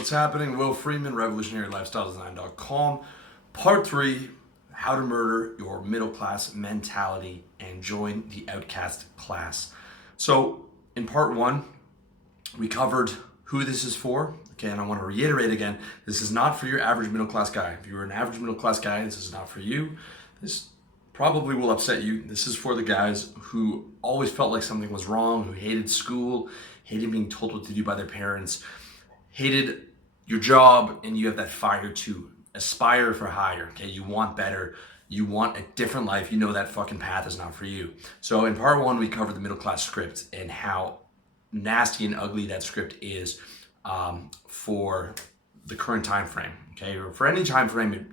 What's happening? Will Freeman, revolutionarylifestyledesign.com. Part 3, how to murder your middle class mentality and join the outcast class. So in part 1, we covered who this is for. Okay, and I want to reiterate again, this is not for your average middle class guy. If you're an average middle class guy, this is not for you. This probably will upset you. This is for the guys who always felt like something was wrong, who hated school, hated being told what to do by their parents, hated your job, and you have that fire to aspire for higher. Okay, you want better, you want a different life, you know that fucking path is not for you. So in part 1, we covered the middle class script and how nasty and ugly that script is for the current time frame. Okay, or for any time frame,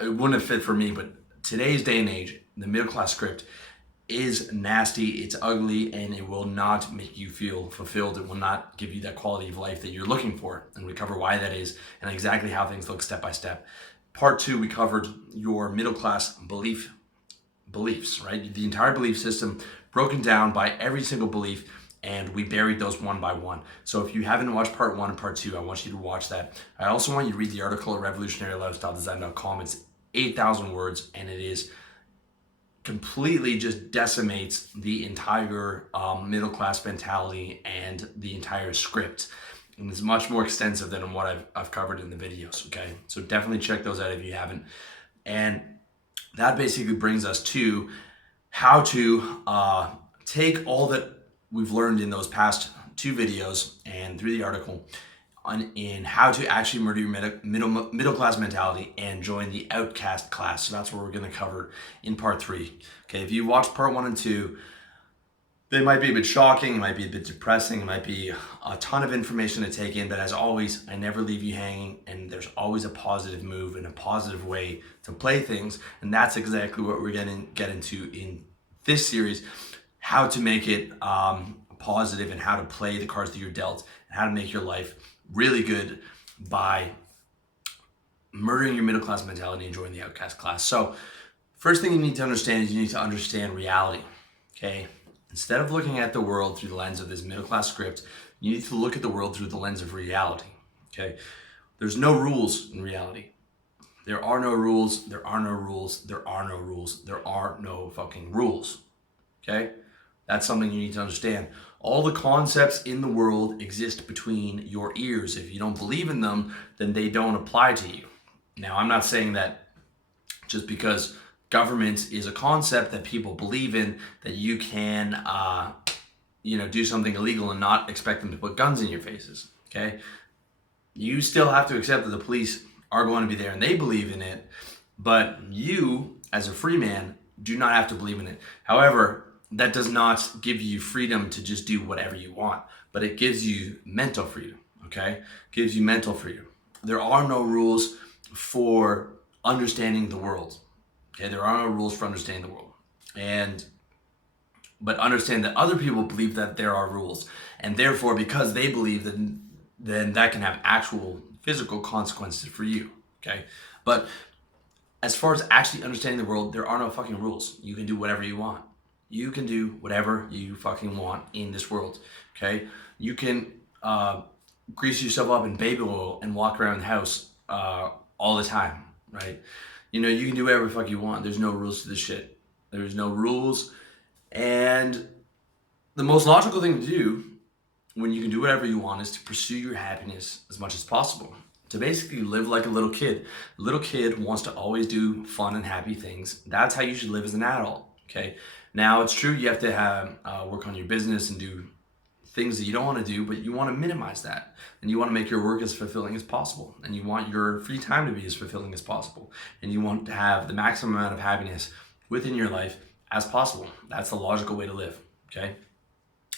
it wouldn't have fit for me, but today's day and age, the middle class script is nasty, it's ugly, and it will not make you feel fulfilled. It will not give you that quality of life that you're looking for. And we cover why that is and exactly how things look step by step. Part 2, we covered your middle class beliefs, right? The entire belief system broken down by every single belief, and we buried those one by one. So if you haven't watched part 1 and part 2, I want you to watch that. I also want you to read the article at revolutionarylifestyledesign.com. It's 8,000 words, and it is completely just decimates the entire middle class mentality and the entire script. And it's much more extensive than what I've covered in the videos, okay? So definitely check those out if you haven't. And that basically brings us to how to take all that we've learned in those past 2 videos and through the article in how to actually murder your middle class mentality and join the outcast class. So that's what we're going to cover in part 3. Okay, if you watched part 1 and 2, they might be a bit shocking, it might be a bit depressing, it might be a ton of information to take in, but as always, I never leave you hanging, and there's always a positive move and a positive way to play things, and that's exactly what we're going to get into in this series, how to make it positive and how to play the cards that you're dealt and how to make your life really good by murdering your middle class mentality and joining the outcast class. So first thing you need to understand is you need to understand reality, okay? Instead of looking at the world through the lens of this middle class script, you need to look at the world through the lens of reality, okay? There's no rules in reality. There are no rules, there are no rules, there are no rules, there are no fucking rules, okay? That's something you need to understand. All the concepts in the world exist between your ears. If you don't believe in them, then they don't apply to you. Now, I'm not saying that just because government is a concept that people believe in, that you can, do something illegal and not expect them to put guns in your faces, okay? You still have to accept that the police are going to be there and they believe in it, but you, as a free man, do not have to believe in it. However, that does not give you freedom to just do whatever you want, but it gives you mental freedom, okay? Gives you mental freedom. There are no rules for understanding the world, okay? There are no rules for understanding the world. But understand that other people believe that there are rules, and therefore, because they believe that, then that can have actual physical consequences for you, okay? But as far as actually understanding the world, there are no fucking rules. You can do whatever you want. You can do whatever you fucking want in this world, okay? You can grease yourself up in baby oil and walk around the house all the time, right? You can do whatever the fuck you want. There's no rules to this shit. There's no rules. And the most logical thing to do when you can do whatever you want is to pursue your happiness as much as possible. To basically live like a little kid. A little kid wants to always do fun and happy things. That's how you should live as an adult, okay? Now, it's true you have to work on your business and do things that you don't want to do, but you want to minimize that. And you want to make your work as fulfilling as possible. And you want your free time to be as fulfilling as possible. And you want to have the maximum amount of happiness within your life as possible. That's the logical way to live, okay?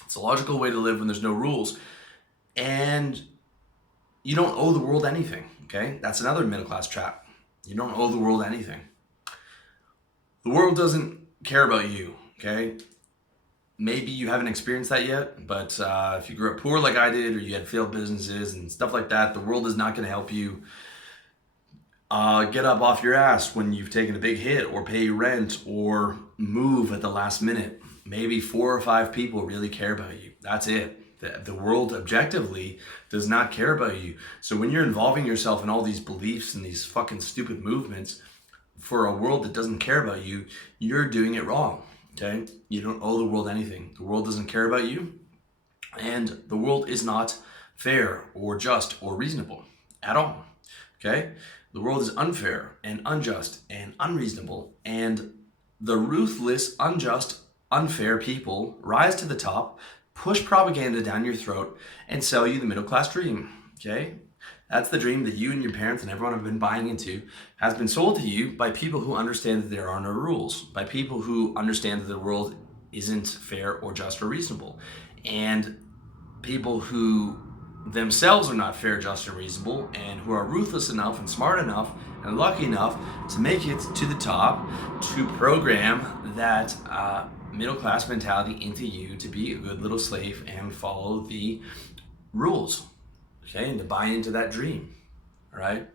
It's a logical way to live when there's no rules. And you don't owe the world anything, okay? That's another middle class trap. You don't owe the world anything. The world doesn't care about you, okay? Maybe you haven't experienced that yet, but if you grew up poor like I did, or you had failed businesses and stuff like that, the world is not going to help you get up off your ass when you've taken a big hit, or pay rent, or move at the last minute. Maybe 4 or 5 people really care about you. That's it. The world objectively does not care about you. So when you're involving yourself in all these beliefs and these fucking stupid movements for a world that doesn't care about you, you're doing it wrong. Okay? You don't owe the world anything. The world doesn't care about you, and the world is not fair or just or reasonable at all. Okay? The world is unfair and unjust and unreasonable, and the ruthless, unjust, unfair people rise to the top, push propaganda down your throat, and sell you the middle class dream. Okay? That's the dream that you and your parents and everyone have been buying into, has been sold to you by people who understand that there are no rules, by people who understand that the world isn't fair or just or reasonable, and people who themselves are not fair, just, and reasonable, and who are ruthless enough and smart enough and lucky enough to make it to the top to program that middle class mentality into you to be a good little slave and follow the rules, okay, and to buy into that dream. All right,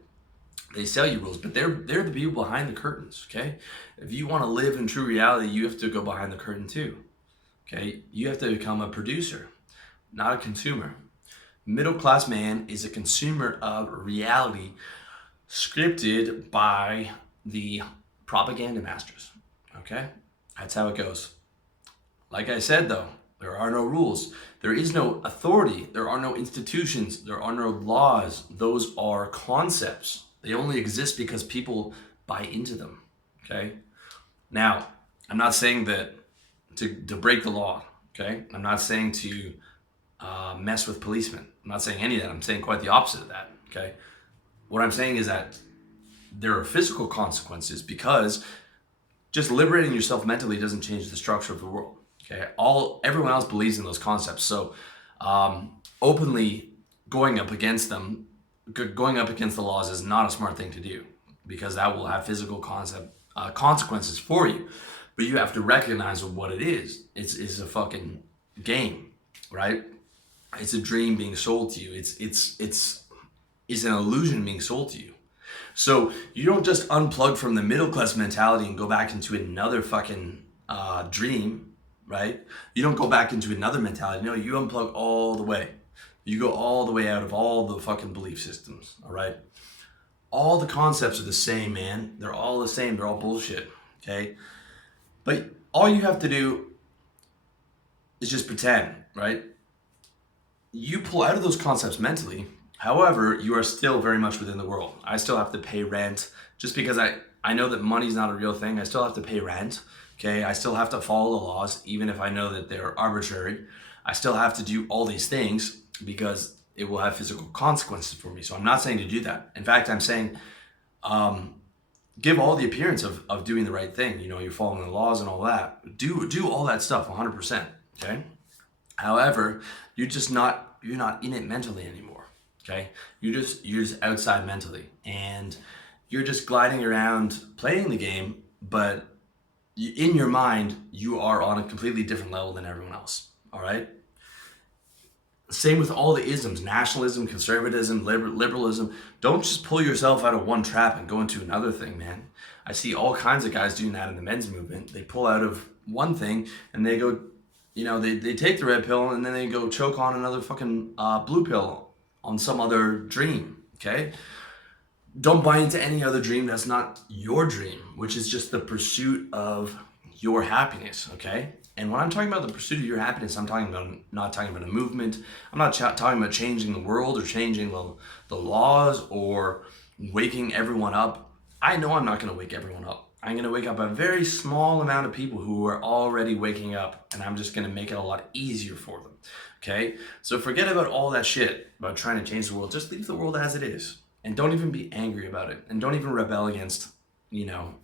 they sell you rules, but they're the people behind the curtains. Okay, if you want to live in true reality, you have to go behind the curtain too. Okay, you have to become a producer, not a consumer. Middle class man is a consumer of reality scripted by the propaganda masters. Okay, that's how it goes. Like I said, though, there are no rules. There is no authority. There are no institutions. There are no laws. Those are concepts. They only exist because people buy into them. Okay? Now, I'm not saying that to break the law. Okay? I'm not saying to mess with policemen. I'm not saying any of that. I'm saying quite the opposite of that. Okay? What I'm saying is that there are physical consequences, because just liberating yourself mentally doesn't change the structure of the world. Okay, everyone else believes in those concepts, so openly going up against them, going up against the laws is not a smart thing to do, because that will have physical consequences for you. But you have to recognize what it is. It's a fucking game, right? It's a dream being sold to you. It's an illusion being sold to you. So you don't just unplug from the middle class mentality and go back into another fucking dream. Right? You don't go back into another mentality. No, you unplug all the way. You go all the way out of all the fucking belief systems. All right? All the concepts are the same, man. They're all the same. They're all bullshit. Okay? But all you have to do is just pretend, right? You pull out of those concepts mentally. However, you are still very much within the world. I still have to pay rent. Just because I know that money's not a real thing, I still have to pay rent. Okay, I still have to follow the laws, even if I know that they're arbitrary. I still have to do all these things because it will have physical consequences for me. So I'm not saying to do that. In fact, I'm saying give all the appearance of doing the right thing. You know, you're following the laws and all that. Do all that stuff 100%. Okay. However, you're not in it mentally anymore. Okay. You're just outside mentally, and you're just gliding around playing the game, but in your mind, you are on a completely different level than everyone else. All right. Same with all the isms: nationalism, conservatism, liberalism. Don't just pull yourself out of one trap and go into another thing, man. I see all kinds of guys doing that in the men's movement. They pull out of one thing and they go, they take the red pill and then they go choke on another fucking blue pill on some other dream. Okay. Don't buy into any other dream that's not your dream, which is just the pursuit of your happiness, okay? And when I'm talking about the pursuit of your happiness, I'm not talking about a movement. I'm not talking about changing the world or changing the laws or waking everyone up. I know I'm not going to wake everyone up. I'm going to wake up a very small amount of people who are already waking up, and I'm just going to make it a lot easier for them, okay? So forget about all that shit about trying to change the world. Just leave the world as it is. And don't even be angry about it. And don't even rebel against,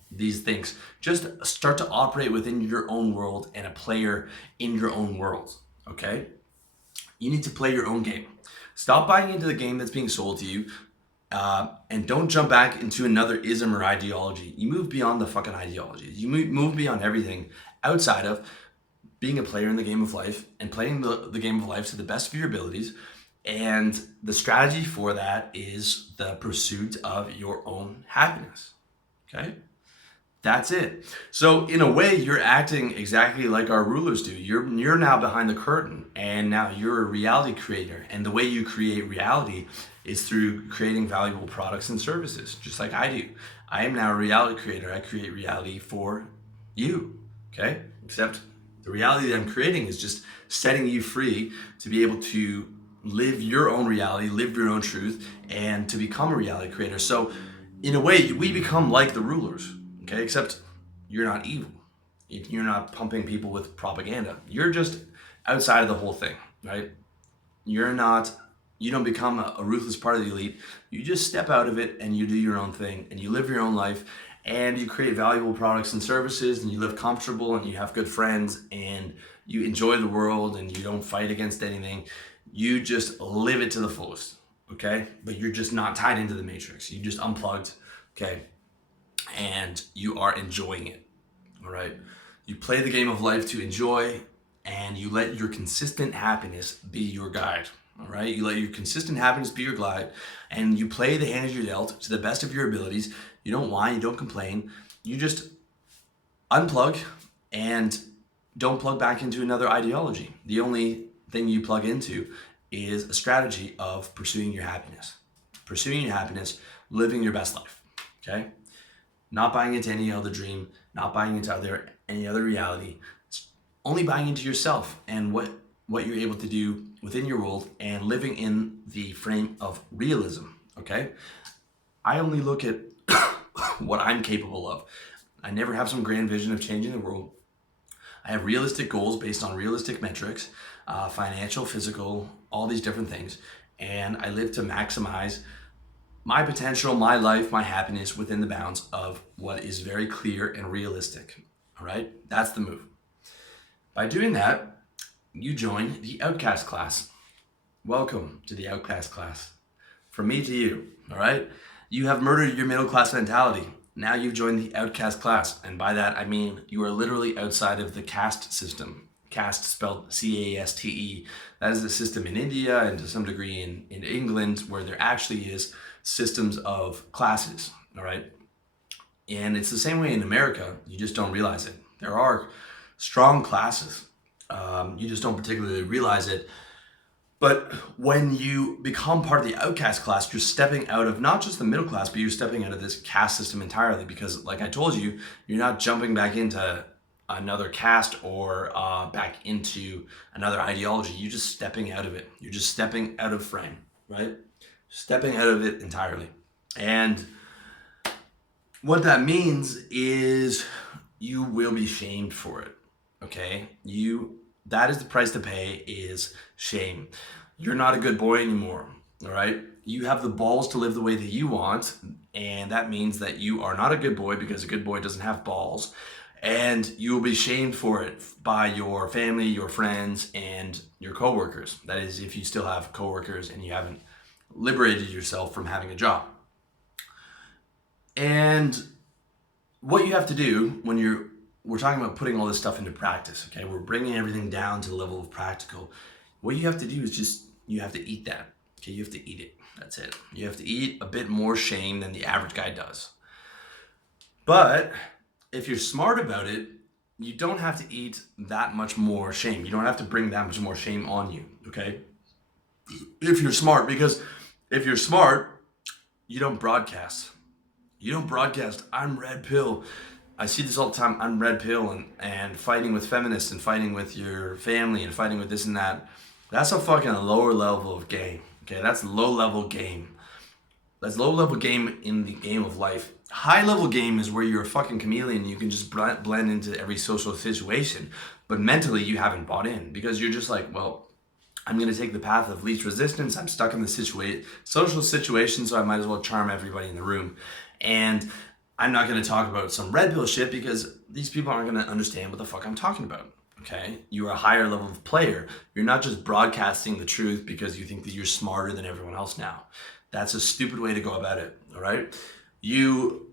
these things. Just start to operate within your own world and a player in your own world, okay? You need to play your own game. Stop buying into the game that's being sold to you, and don't jump back into another ism or ideology. You move beyond the fucking ideology. You move beyond everything outside of being a player in the game of life and playing the game of life to the best of your abilities. And the strategy for that is the pursuit of your own happiness. Okay? That's it. So in a way, you're acting exactly like our rulers do. You're now behind the curtain, and now you're a reality creator. And the way you create reality is through creating valuable products and services, just like I do. I am now a reality creator. I create reality for you. Okay? Except the reality that I'm creating is just setting you free to be able to live your own reality, live your own truth, and to become a reality creator. So in a way, we become like the rulers. Okay, except you're not evil. You're not pumping people with propaganda. You're just outside of the whole thing, right? You're not, you don't become a ruthless part of the elite. You just step out of it and you do your own thing and you live your own life and you create valuable products and services and you live comfortable and you have good friends and you enjoy the world and you don't fight against anything. You just live it to the fullest, okay? But you're just not tied into the matrix. You just unplugged, okay? And you are enjoying it, all right? You play the game of life to enjoy, and you let your consistent happiness be your guide, all right? You let your consistent happiness be your guide, and you play the hand you're dealt to the best of your abilities. You don't whine, you don't complain. You just unplug and don't plug back into another ideology. The only thing you plug into is a strategy of pursuing your happiness, living your best life, okay? Not buying into any other dream, not buying into any other reality, only buying into yourself and what you're able to do within your world and living in the frame of realism, okay? I only look at what I'm capable of. I never have some grand vision of changing the world. I have realistic goals based on realistic metrics, financial, physical, all these different things, and I live to maximize my potential, my life, my happiness within the bounds of what is very clear and realistic. All right, that's the move. By doing that, you join the Outcast class. Welcome to the Outcast class. From me to you, all right? You have murdered your middle class mentality. Now you've joined the Outcast class. And by that, I mean you are literally outside of the caste system. Caste spelled C-A-S-T-E. That is the system in India and to some degree in England where there actually is systems of classes, all right? And it's the same way in America, you just don't realize it. There are strong classes. You just don't particularly realize it. But when you become part of the outcast class, you're stepping out of not just the middle class, but you're stepping out of this caste system entirely because like I told you, you're not jumping back into another caste or back into another ideology. You're just stepping out of it. You're just stepping out of frame, right? Stepping out of it entirely. And what that means is you will be shamed for it, okay? That is the price to pay is shame. You're not a good boy anymore, all right? You have the balls to live the way that you want, and that means that you are not a good boy because a good boy doesn't have balls, and you will be shamed for it by your family, your friends, and your coworkers. That is, if you still have coworkers and you haven't liberated yourself from having a job. And what you have to do when we're talking about putting all this stuff into practice, okay? We're bringing everything down to the level of practical. What you have to do is you have to eat that, okay? You have to eat it, that's it. You have to eat a bit more shame than the average guy does. But if you're smart about it, you don't have to eat that much more shame. You don't have to bring that much more shame on you, okay? If you're smart, because if you're smart, you don't broadcast. You don't broadcast, I'm red pill. I see this all the time, I'm red pill and fighting with feminists and fighting with your family and fighting with this and that. That's a fucking lower level of game, okay? That's low level game. That's low level game in the game of life. High level game is where you're a fucking chameleon. You can just blend into every social situation. But mentally, you haven't bought in because you're just like, well, I'm going to take the path of least resistance. I'm stuck in the social situation, so I might as well charm everybody in the room. And I'm not going to talk about some red pill shit because these people aren't going to understand what the fuck I'm talking about. Okay? You're a higher level of player. You're not just broadcasting the truth because you think that you're smarter than everyone else now. That's a stupid way to go about it. All right? You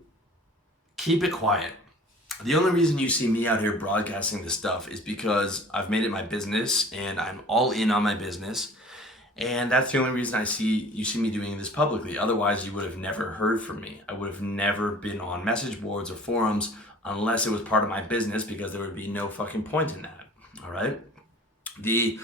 keep it quiet. The only reason you see me out here broadcasting this stuff is because I've made it my business and I'm all in on my business. And that's the only reason you see me doing this publicly. Otherwise, you would have never heard from me. I would have never been on message boards or forums unless it was part of my business, because there would be no fucking point in that. All right. The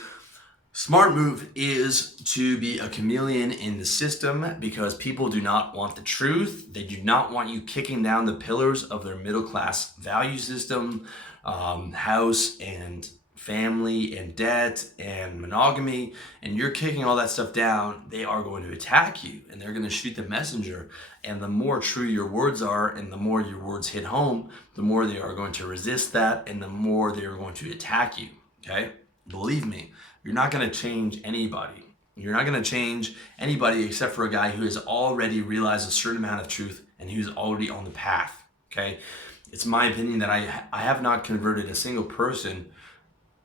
smart move is to be a chameleon in the system, because people do not want the truth. They do not want you kicking down the pillars of their middle class value system, house and family and debt and monogamy, and you're kicking all that stuff down. They are going to attack you, and they're going to shoot the messenger. And the more true your words are, and the more your words hit home, the more they are going to resist that, and the more they are going to attack you. Okay? Believe me, you're not going to change anybody. You're not going to change anybody except for a guy who has already realized a certain amount of truth and who's already on the path. Okay? It's my opinion that I have not converted a single person.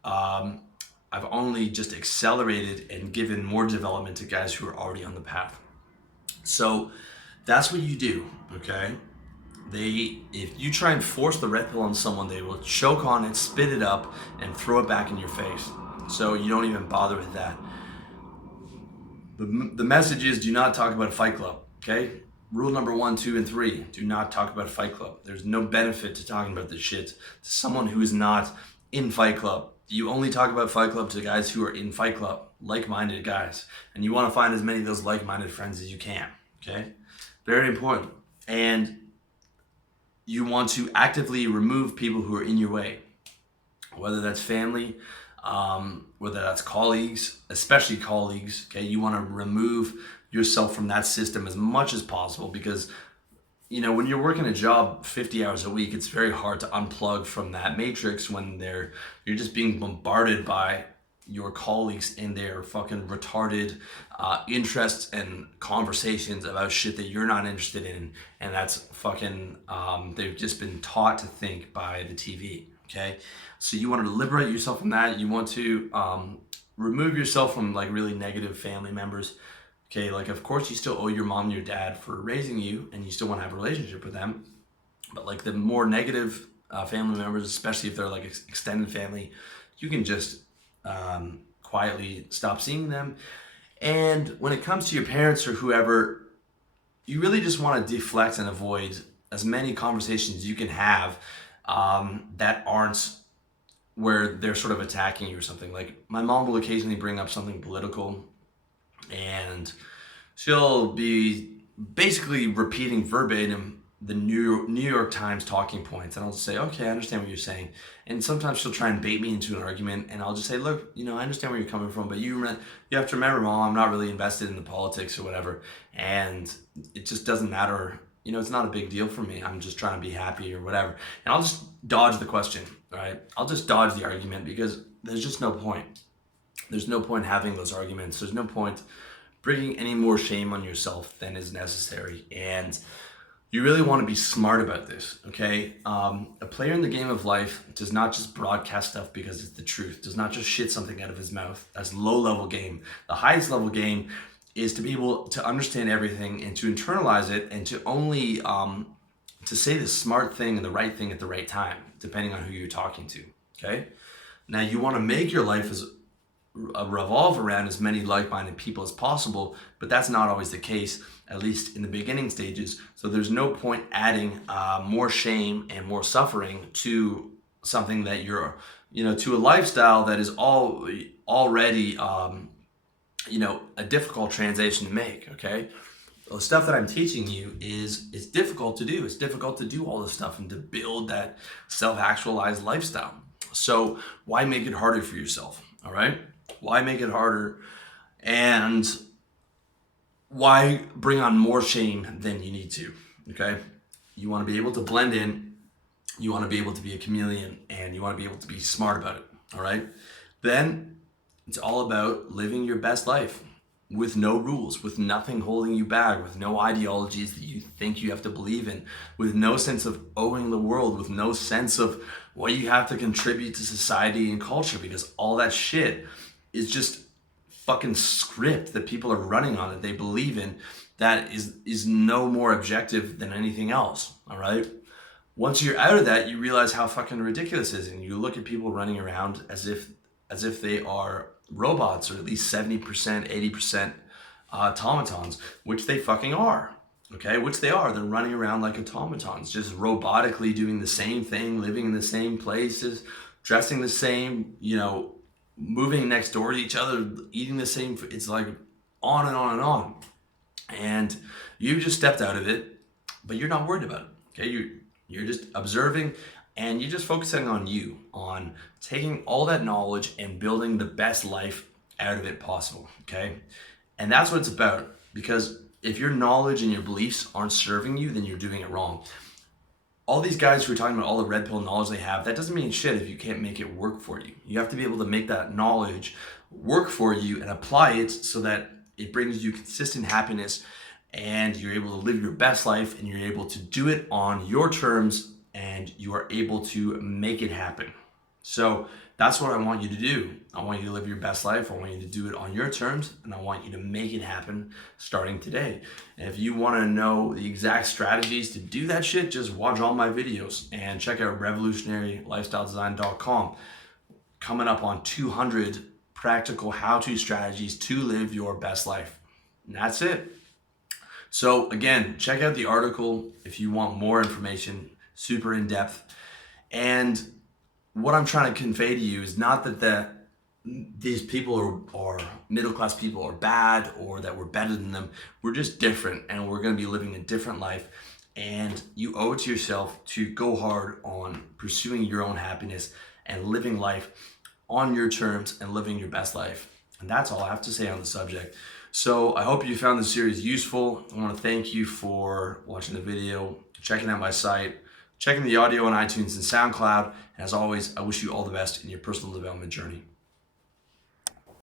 I've only just accelerated and given more development to guys who are already on the path. So that's what you do, okay? If you try and force the red pill on someone, they will choke on it, spit it up, and throw it back in your face. So you don't even bother with that. The message is, do not talk about Fight Club, okay? Rule number 1, 2, and 3, do not talk about Fight Club. There's no benefit to talking about this shit to someone who is not in Fight Club. You only talk about Fight Club to guys who are in Fight Club, like-minded guys. And you want to find as many of those like-minded friends as you can, okay? Very important. And you want to actively remove people who are in your way, whether that's family, whether that's colleagues, especially colleagues, okay? You want to remove yourself from that system as much as possible, because you know, when you're working a job 50 hours a week, it's very hard to unplug from that matrix when you're just being bombarded by your colleagues and their fucking retarded interests and conversations about shit that you're not interested in. And that's fucking, they've just been taught to think by the TV, okay? So you want to liberate yourself from that. You want to remove yourself from like really negative family members. Okay, like of course you still owe your mom and your dad for raising you, and you still want to have a relationship with them. But like the more negative family members, especially if they're like extended family, you can just quietly stop seeing them. And when it comes to your parents or whoever, you really just want to deflect and avoid as many conversations you can have that aren't where they're sort of attacking you or something. Like my mom will occasionally bring up something political, and she'll be basically repeating verbatim the New York Times talking points, and I'll just say, okay, I understand what you're saying. And sometimes she'll try and bait me into an argument, and I'll just say, look, you know, I understand where you're coming from, but you have to remember, Mom, I'm not really invested in the politics or whatever, and it just doesn't matter. You know, it's not a big deal for me. I'm just trying to be happy or whatever. And I'll just dodge the question, right? I'll just dodge the argument, because there's just no point. There's no point having those arguments. There's no point bringing any more shame on yourself than is necessary. And you really want to be smart about this, okay? A player in the game of life does not just broadcast stuff because it's the truth, does not just shit something out of his mouth. That's low-level game. The highest level game is to be able to understand everything and to internalize it, and to only to say the smart thing and the right thing at the right time, depending on who you're talking to, okay? Now, you want to make your life revolve around as many like-minded people as possible, but that's not always the case, at least in the beginning stages. So there's no point adding more shame and more suffering to something that you're, you know, to a lifestyle that is already, you know, a difficult transition to make, okay? The stuff that I'm teaching you is difficult to do. It's difficult to do all this stuff and to build that self-actualized lifestyle. So why make it harder for yourself, all right? Why make it harder, and why bring on more shame than you need to, okay? You want to be able to blend in, you want to be able to be a chameleon, and you want to be able to be smart about it, all right? Then it's all about living your best life with no rules, with nothing holding you back, with no ideologies that you think you have to believe in, with no sense of owing the world, with no sense of what you have to contribute to society and culture, because all that shit is just fucking script that people are running on, that they believe in, that is no more objective than anything else, all right? Once you're out of that, you realize how fucking ridiculous it is, and you look at people running around as if they are robots, or at least 70%, 80% automatons, which they fucking are. okay, which they are. They're running around like automatons, just robotically doing the same thing, living in the same places, dressing the same, moving next door to each other, eating the same. It's like on and on and on. And you just stepped out of it, but you're not worried about it. Okay, you're just observing, and you're just focusing on you, on taking all that knowledge and building the best life out of it possible. Okay, and that's what it's about. Because if your knowledge and your beliefs aren't serving you, then you're doing it wrong. All these guys who are talking about all the red pill knowledge they have, that doesn't mean shit if you can't make it work for you. You have to be able to make that knowledge work for you and apply it so that it brings you consistent happiness and you're able to live your best life and you're able to do it on your terms and you are able to make it happen. So that's what I want you to do. I want you to live your best life. I want you to do it on your terms, and I want you to make it happen starting today. And if you want to know the exact strategies to do that shit, just watch all my videos and check out revolutionarylifestyledesign.com. Coming up on 200 practical how-to strategies to live your best life. And that's it. So again, check out the article if you want more information, super in depth. And what I'm trying to convey to you is not that these people are middle-class people are bad or that we're better than them. We're just different, and we're going to be living a different life. And you owe it to yourself to go hard on pursuing your own happiness and living life on your terms and living your best life. And that's all I have to say on the subject. So I hope you found this series useful. I want to thank you for watching the video, checking out my site, checking the audio on iTunes and SoundCloud. And as always, I wish you all the best in your personal development journey.